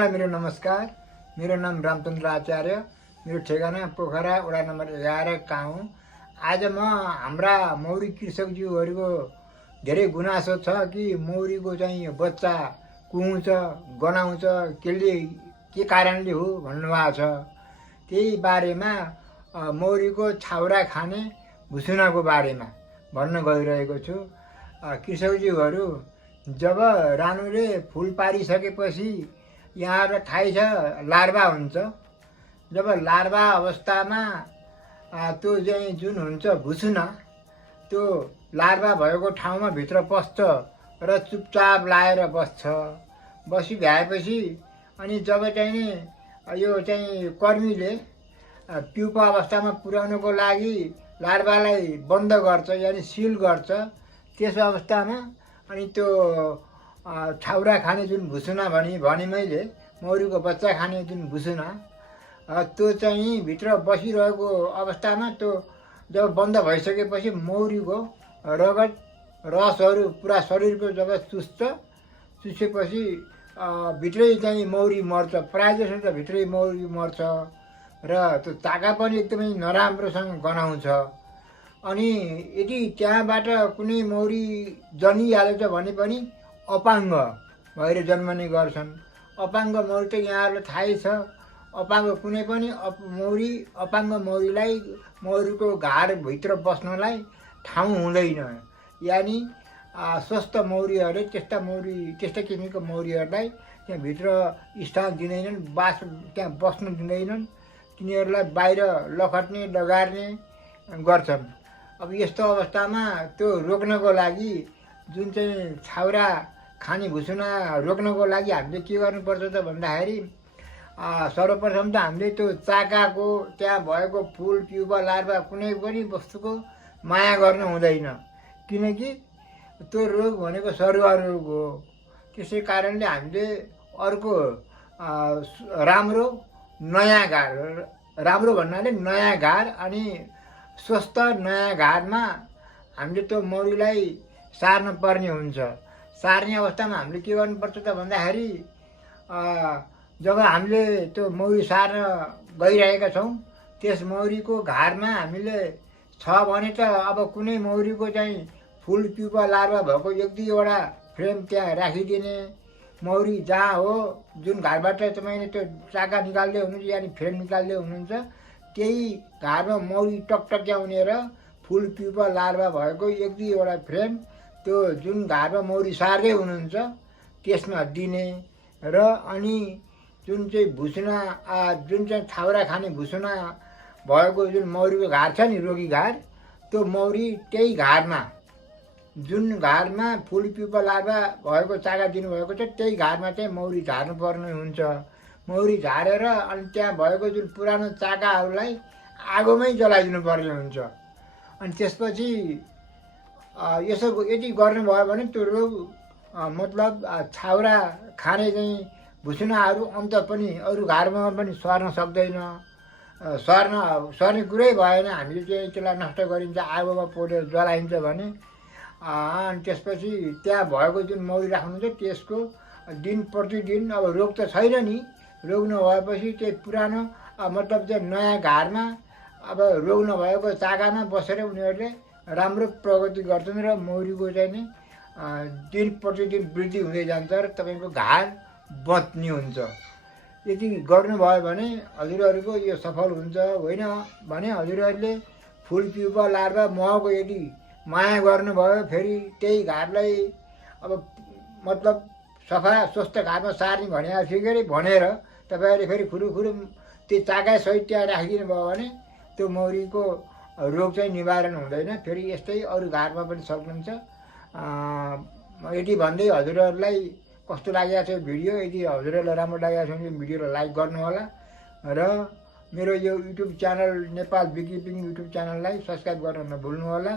सम्पूर्णलाई मेरो नमस्कार। मेरो नाम चन्द्र आचार्य, मेरो ठेगाना पोखरा, वडा नम्बर 11 गाउँ। आज म हाम्रा मौरी कृषकज्यूहरूको धेरै गुनासो छ कि मौरीको चाहिँ बच्चा कुहुन्छ, गनाउँछ, के कारणले हो भन्नुभएको छ। त्यही बारेमा मौरीको छाउरा खाने भुसुनाको बारेमा भन्न गइरहेको छु। कृषकज्यूहरू जब रानुले फुल पारिसकेपछि यहाँलाई थाहै छ लार्वा हुन्छ। जब लार्वा अवस्थामा त्यो चाहिँ जुन हुन्छ भुसुना, त्यो लार्वा भएको ठाउँमा भित्र पस्छ र चुपचाप लाएर बस्छ। बसी भ्याएपछि अनि जब चाहिँ यो चाहिँ कर्मीले प्युपा अवस्थामा पुर्याउनको लागि लार्वालाई बन्द गर्छ, यानि सिल गर्छ। त्यस अवस्थामा अनि त्यो छाउरा खाने जुन भुसुना भने मैले मौरीको बच्चा खाने जुन भुसुना, त्यो चाहिँ भित्र बसिरहेको अवस्थामा त्यो जब बन्द भइसकेपछि मौरीको रगत रसहरू पुरा शरीरको जब चुसेपछि भित्रै चाहिँ मौरी मर्छ। प्रायः जसो त भित्रै मौरी मर्छ र त्यो चाका पनि एकदमै नराम्रोसँग गनाउँछ। अनि यदि त्यहाँबाट कुनै मौरी जन्मिहाल्छ भने पनि अपाङ्ग भएर जन्मने गर्छन्। अपाङ्ग मौरी त यहाँहरूलाई थाहै छ। अपाङ्ग कुनै पनि अपाङ्ग मौरीलाई मौरीको घारभित्र बस्नलाई ठाउँ हुँदैन। यानि स्वस्थ मौरीहरूले त्यस्ता किसिमको मौरीहरूलाई त्यहाँभित्र स्थान दिँदैनन्, त्यहाँ बस्न दिँदैनन्। तिनीहरूलाई बाहिर लखट्ने लगार्ने गर्छन्। अब यस्तो अवस्थामा त्यो रोक्नको लागि जुन चाहिँ छाउरा खाने भुसुना रोक्नको लागि हामीले के गर्नुपर्छ त भन्दाखेरि सर्वप्रथम त हामीले त्यो चाकाको त्यहाँ भएको फुल प्युपा लार्वा कुनै पनि वस्तुको माया गर्नु हुँदैन, किनकि त्यो रोग भनेको सरुवा रोग हो। त्यसै कारणले हामीले अर्को राम्रो नयाँ घार, राम्रो भन्नाले नयाँ घार अनि स्वस्थ नयाँ घारमा हामीले त्यो मौरीलाई सार्न पर्ने हुन्छ। सार्ने अवस्थामा हामीले के गर्नुपर्छ त भन्दाखेरि जब हामीले त्यो मौरी सार्न गइरहेका छौँ, त्यस मौरीको घारमा हामीले छ भने त अब कुनै मौरीको चाहिँ फुल प्युपा लार्वा भएको 1-2वटा फ्रेम त्यहाँ राखिदिने। मौरी जहाँ हो, जुन घारबाट तपाईँले त्यो चाका निकाल्दै हुनुहुन्छ यानि फ्रेम निकाल्दै हुनुहुन्छ, त्यही घारमा मौरी टकटक्याउने र फुल प्युपा लार्वा भएको 1-2वटा फ्रेम त्यो जुन घारमा मौरी सार्दै हुनुहुन्छ त्यसमा दिने। र अनि जुन चाहिँ भुसुना जुन चाहिँ छाउरा खाने भुसुना भएको जुन मौरीको घार छ नि, रोगी घार, त्यो मौरी त्यही घारमा, जुन घारमा फुल प्युपा लार्वा भएको चाका दिनुभएको छ त्यही घारमा चाहिँ मौरी झार्नु पर्ने हुन्छ। मौरी झारेर अनि त्यहाँ भएको जुन पुरानो चाकाहरूलाई आगोमै जलाइदिनु पर्ने हुन्छ। अनि त्यसपछि यसो यदि गर्नुभयो भने त्यो रोग मतलब छाउरा खाने चाहिँ भुसुनाहरू अन्त पनि अरू घारमा पनि सर्न सक्दैन। सर्ने कुरै भएन। हामीले चाहिँ त्यसलाई नष्ट गरिन्छ, आगोमा पोलेर जलाइन्छ भने। अनि त्यसपछि त्यहाँ भएको जुन मौरी राख्नुहुन्छ त्यसको दिन प्रतिदिन, अब रोग त छैन नि, रोग नभएपछि त्यही पुरानो मतलब चाहिँ नयाँ घारमा अब रोग नभएको चाकामा बसेर उनीहरूले राम्रो प्रगति गर्छन् र मौरीको चाहिँ नि दिन प्रतिदिन वृद्धि हुँदै जान्छ र तपाईँको घार बच्ने हुन्छ। यदि गर्नुभयो भने हजुरहरूको यो सफल हुन्छ। होइन भने हजुरहरूले फुल प्युपा लार्वा महको यदि माया गर्नुभयो, फेरि त्यही घारलाई अब मतलब सफा स्वस्थ घारमा सार्ने भनेर तपाईँहरूले फेरि खुरुखुरु त्यो चाकासहित त्यहाँ राखिदिनु भयो भने त्यो मौरीको रोग चाहिँ निवारण हुँदैन। फेरि यस्तै अरू घारमा पनि सक्नुहुन्छ। यदि भन्दै हजुरहरूलाई कस्तो लागेको छ भिडियो, यदि हजुरहरूलाई राम्रो लागेको छ भने भिडियोलाई लाइक गर्नुहोला र मेरो यो YouTube channel Nepal bee keeping YouTube च्यानललाई सब्सक्राइब गर्न नभुल्नुहोला।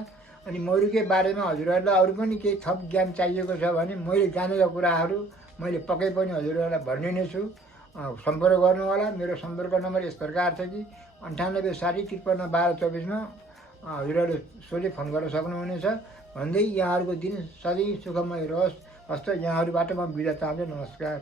अनि मौरीकै बारेमा हजुरहरूलाई अरू पनि केही थप ज्ञान चाहिएको छ भने मैले जानेका कुराहरू मैले पक्कै पनि हजुरहरूलाई भनिदिने छु। सम्पर्क गर्नुहोला। मेरो सम्पर्क नम्बर यस प्रकार छ कि 98 60 53 12 24मा हजुरहरूले सोझै फोन गर्न सक्नुहुनेछ भन्दै यहाँहरूको दिन सधैँ सुखमय रहोस्। हस्त यहाँहरूबाट म बिदा चाहन्छु। नमस्कार।